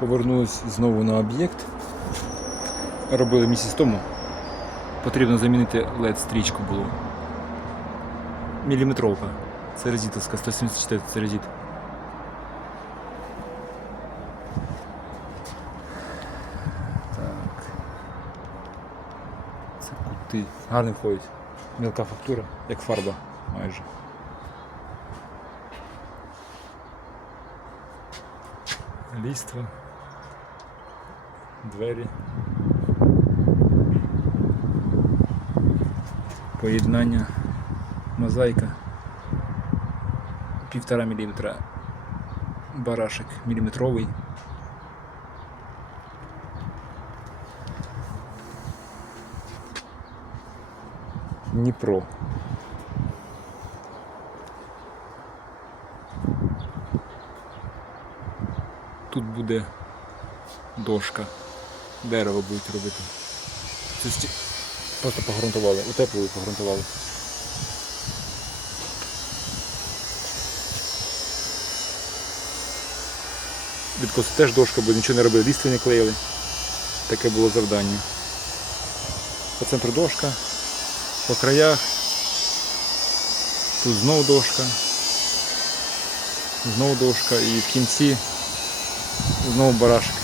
Повернулись знову на об'єкт. Робили місяць тому. Потрібно замінити LED стрічку було. Міліметровка. Це резитовська, 174 це резит. Так. Це кути. Гарно входить. Мілка фактура, як фарба майже. Ліство. Двері. Поєднання. Мозаїка. Півтора міліметра. Барашек міліметровий. Дніпро. Тут буде дошка. Дерево будуть робити. Це сті- просто погрунтували, утеплили, погрунтували. Відкос теж дошка, бо нічого не робили, лісти не клеїли. Таке було завдання. По центру дошка, по краях. Тут знову дошка. Знову дошка і в кінці знову барашки.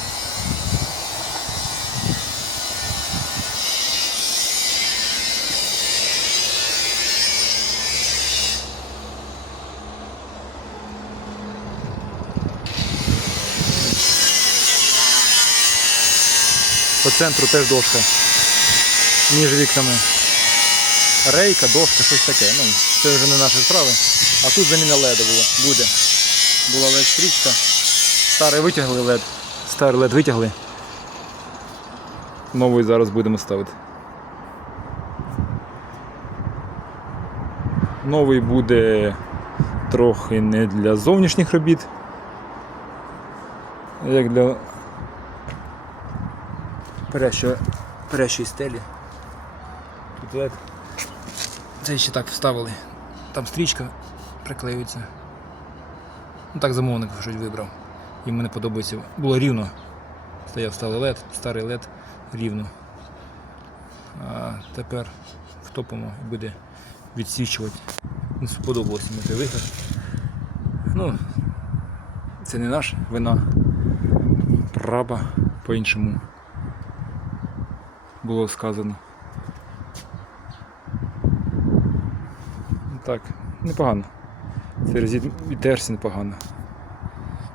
По центру теж дошка. Між вікнами. Рейка, дошка, щось таке. Ну, це вже не наші справи. А тут заміна леду була. Буде. Була лед стрічка. Старий витягли лед. Старий лед витягли. Новий зараз будемо ставити. Новий буде трохи не для зовнішніх робіт, як для парящої стелі. Тут. Це ще так вставили. Там стрічка приклеюється. Ну так замовник щось вибрав. Йому не подобається. Було рівно. Стояв старий LED, старий LED рівно. А тепер втопимо і буде відсвічувати. Не сподобалося мені цей вигляд. Ну, це не наша вина. Праба по-іншому було сказано. Так, непогано. Це резит відтерся непогано.